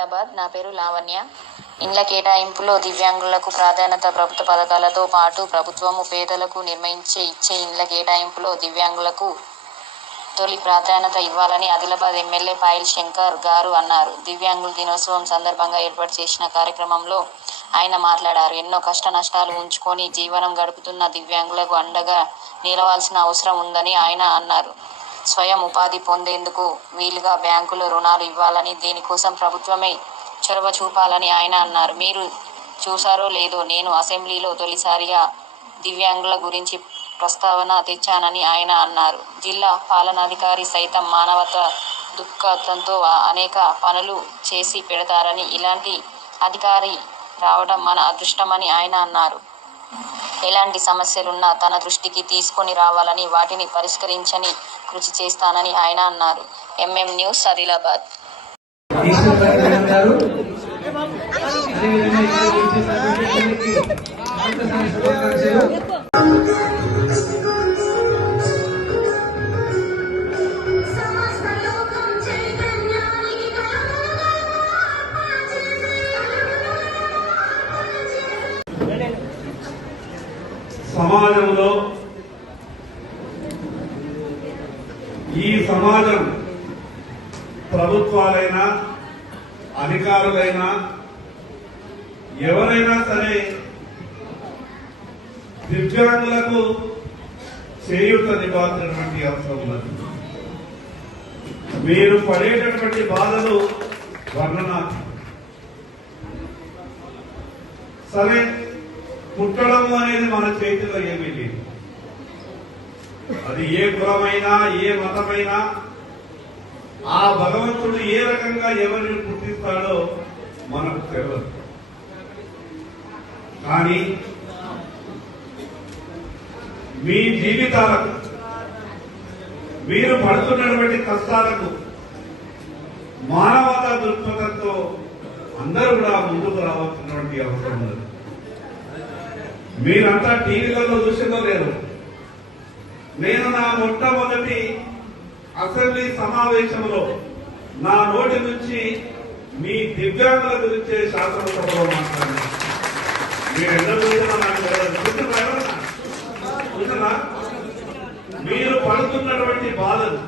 ఆదిలాబాద్. నా పేరు లావణ్య. ఇండ్ల కేటాయింపులో దివ్యాంగులకు ప్రాధాన్యత. ప్రభుత్వ పథకాలతో పాటు ప్రభుత్వము పేదలకు ఇచ్చే ఇండ్ల కేటాయింపులో దివ్యాంగులకు తొలి ప్రాధాన్యత ఇవ్వాలని ఆదిలాబాద్ ఎమ్మెల్యే పాయల్ శంకర్ గారు అన్నారు. దివ్యాంగుల దినోత్సవం సందర్భంగా ఏర్పాటు చేసిన కార్యక్రమంలో ఆయన మాట్లాడారు. ఎన్నో కష్ట నష్టాలు ఉంచుకొని జీవనం గడుపుతున్న దివ్యాంగులకు అండగా నిలవాల్సిన అవసరం ఉందని ఆయన అన్నారు. స్వయం ఉపాధి పొందేందుకు వీలుగా బ్యాంకులు రుణాలు ఇవ్వాలని, దీనికోసం ప్రభుత్వమే చొరవ చూపాలని ఆయన అన్నారు. మీరు చూసారో లేదో, నేను అసెంబ్లీలో తొలిసారిగా దివ్యాంగుల గురించి ప్రస్తావన తెచ్చానని ఆయన అన్నారు. జిల్లా పాలనాధికారి సైతం మానవతా దృక్పథంతో అనేక పనులు చేసి పెడతారని, ఇలాంటి అధికారి రావడం మన అదృష్టమని ఆయన అన్నారు. ఎలాంటి సమస్యలున్నా తన దృష్టికి తీసుకొని రావాలని, వాటిని పరిష్కరించని కృషి చేస్తానని ఆయన అన్నారు. MM news, Adilabad. సమాజంలో ఈ సమాజం ప్రభుత్వాలైనా అధికారులైనా ఎవరైనా సరే దివ్యాంగులకు చేయూతనివ్వాల్సినటువంటి అవసరం ఉన్నది. మీరు పడేటటువంటి బాధలు వర్ణనాతీతం. సరే, పుట్టడము అనేది మన చేతిలో ఏమీ లేదు. అది ఏ కులమైనా ఏ మతమైనా ఆ భగవంతుడు ఏ రకంగా ఎవరిని పుట్టిస్తాడో మనకు తెలియదు. కానీ మీ జీవితాలకు, మీరు పడుతున్నటువంటి కష్టాలకు మానవతా దృక్పథంతో అందరూ కూడా ముందుకు రావాల్సినటువంటి అవసరం ఉన్నది. మీరంతా టీవీలలో చూసిందో లేదు, నేను నా మొట్టమొదటి అసెంబ్లీ సమావేశంలో నా నోటి నుంచి మీ దివ్యాంగుల గురించే శాసనసభలో మాట్లాడాను. మీరెందరూ చూసినా నాకు చూసినా మీరు పడుతున్నటువంటి బాధలు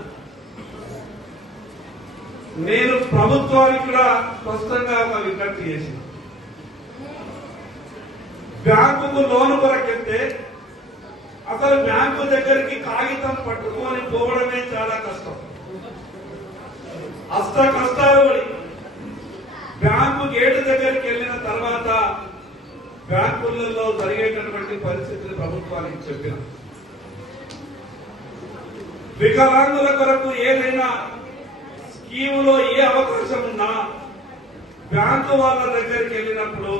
నేను ప్రభుత్వానికి కూడా స్పష్టంగా ఒక విజ్ఞప్తి చేసిన. బ్యాంకుకు లోను కొరకెళ్తే అసలు బ్యాంకు దగ్గరికి కాగితం పట్టుకొని పోవడమే చాలా కష్టం. అష్ట కష్టాలు పడి బ్యాంకు గేటు దగ్గరికి వెళ్ళిన తర్వాత బ్యాంకులలో జరిగేటటువంటి పరిస్థితులు ప్రభుత్వానికి చెప్పిన. వికలాంగుల కొరకు ఏదైనా స్కీములో ఏ అవకాశం ఉన్నా బ్యాంకు వాళ్ళ దగ్గరికి వెళ్ళినప్పుడు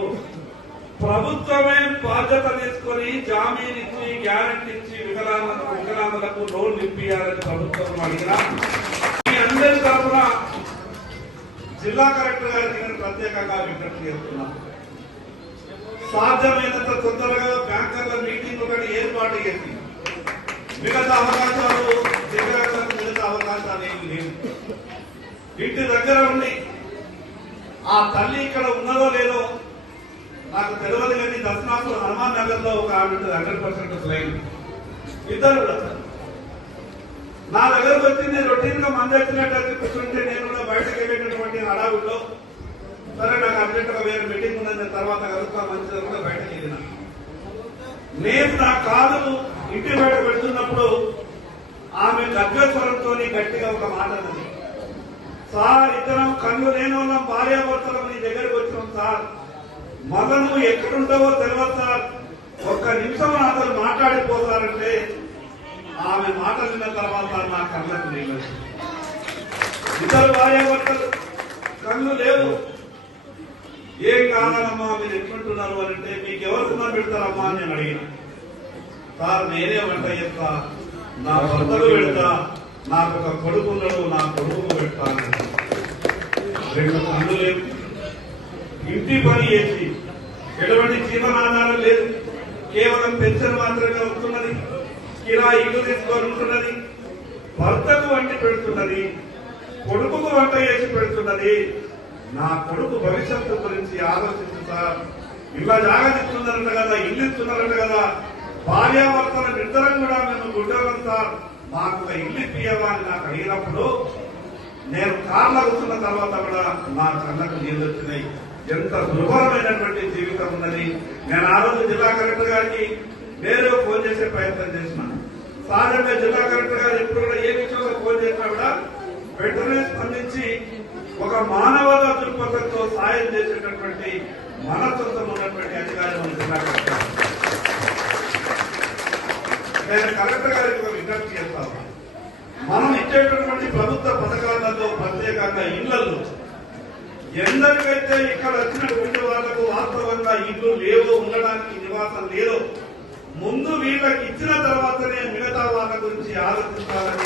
ప్రభుత్వమే బాధ్యత తీసుకొని జామీన్ ఇచ్చి, గ్యారెంటీ ఇచ్చి వికలాంగులకు లోన్ ఇప్పియాలని ప్రభుత్వం అడిగినా మీ అందరి తరఫున జిల్లా కలెక్టర్ గారికి నేను ప్రత్యేకంగా విజ్ఞప్తి చేస్తున్నా. సాధ్యమైనంత తొందరగా బ్యాంకర్ల మీటింగ్ ఒకటి ఏర్పాటు చేసి మిగతా అవకాశాలు ఏమి లేవు. ఇంటి దగ్గర ఉండి ఆ తల్లి ఇక్కడ ఉన్నదో లేదో నాకు తెలియదు, కానీ దర్శనాపురం హనుమాన్ నగర్ లో ఒక ఆవిడ 100% స్లైన్. ఇద్దరు కూడా నా దగ్గరకు వచ్చింది. రొటీన్ గా మంది వచ్చినట్టు కూర్చుంటే నేను కూడా బయటకు వెళ్ళేటటువంటి హడావుల్లో సరే నాకు అర్జెంట్ గా వేరే మీటింగ్ ఉన్నది, తర్వాత కలుస్తా మంచిది కూడా బయటకు వెళ్ళిన. నేను నా కాదు ఇంటి బయట పెడుతున్నప్పుడు ఆమె గర్భస్వరంతో గట్టిగా ఒక మాట అన్నది. సార్, ఇద్దరం కళ్ళు లేని వాళ్ళం, భార్యాభర్తలం నీ దగ్గరకు వచ్చినాం సార్, మళ్ళా నువ్వు ఎక్కడుంటావో తెలియదు సార్, ఒక్క నిమిషం అసలు మాట్లాడిపోతారంటే ఆమె మాట విన్న తర్వాత నా కళ్ళకు నీళ్ళు. ఇద్దరు భార్యాభర్తలు, కళ్ళు లేవు. ఏం కావాలమ్మా, మీరు ఎట్లుంటున్నారు అని అంటే మీకు ఎవరు సున్నా పెడతారమ్మా అని నేను అడిగిన. సార్, నేనే వంట చేస్తా, నా భర్తలు పెడతా, నాకు ఒక కొడుకున్నాడు, నా కొడుకు పెడతాను. 2 కళ్ళు లేవు. ఇంటి పని చేసి ఎటువంటి జీవనాధారం లేదు, కేవలం పెన్షన్ మాత్రమే వస్తున్నది. కిరా ఇల్లు తీసుకొని ఉంటున్నది. భర్తకు వంటి పెడుతున్నది, కొడుకుకు వంట చేసి పెడుతున్నది. నా కొడుకు భవిష్యత్తు గురించి ఆలోచించు సార్. ఇళ్ళ జాగనిస్తున్నారంట కదా, ఇల్లు ఇస్తున్నారంట కదా, భార్యాభర్తల ఇద్దరం కూడా మేము గుడ్డలం సార్, మాకు ఒక ఇల్లు ఇప్పియవా అని నాకు అడిగినప్పుడు నేను కార్లో కూర్చున్న తర్వాత కూడా నా కళ్ళకు నీళ్ళు వచ్చినాయి. ఎంత దుర్భరమైనటువంటి జీవితం ఉన్నది. నేను ఆ రోజు జిల్లా కలెక్టర్ గారికి నేరుగా ఫోన్ చేసే ప్రయత్నం చేసిన. సహజంగా జిల్లా కలెక్టర్ గారు ఎప్పుడు కూడా ఏ విషయంలో ఫోన్ చేసినా కూడా వెంటనే స్పందించి ఒక మానవతా దృక్పథంతో సాయం చేసేటటువంటి మనస్తత్వం ఉన్నటువంటి అధికారి మన జిల్లా కలెక్టర్. నేను కలెక్టర్ గారికి ఒక విజ్ఞప్తి చేస్తాను. మనం ఇచ్చేటటువంటి ప్రభుత్వ పథకాలలో ప్రత్యేకంగా ఇళ్లలో ఎందరికైతే ఇక్కడ వచ్చినటువంటి వాళ్లకు వాస్తవంగా ఇల్లు లేవో, ఉండడానికి నివాసం లేదో, ముందు వీళ్ళకి ఇచ్చిన తర్వాతనే మిగతా వాళ్ళ గురించి ఆలోచించాలని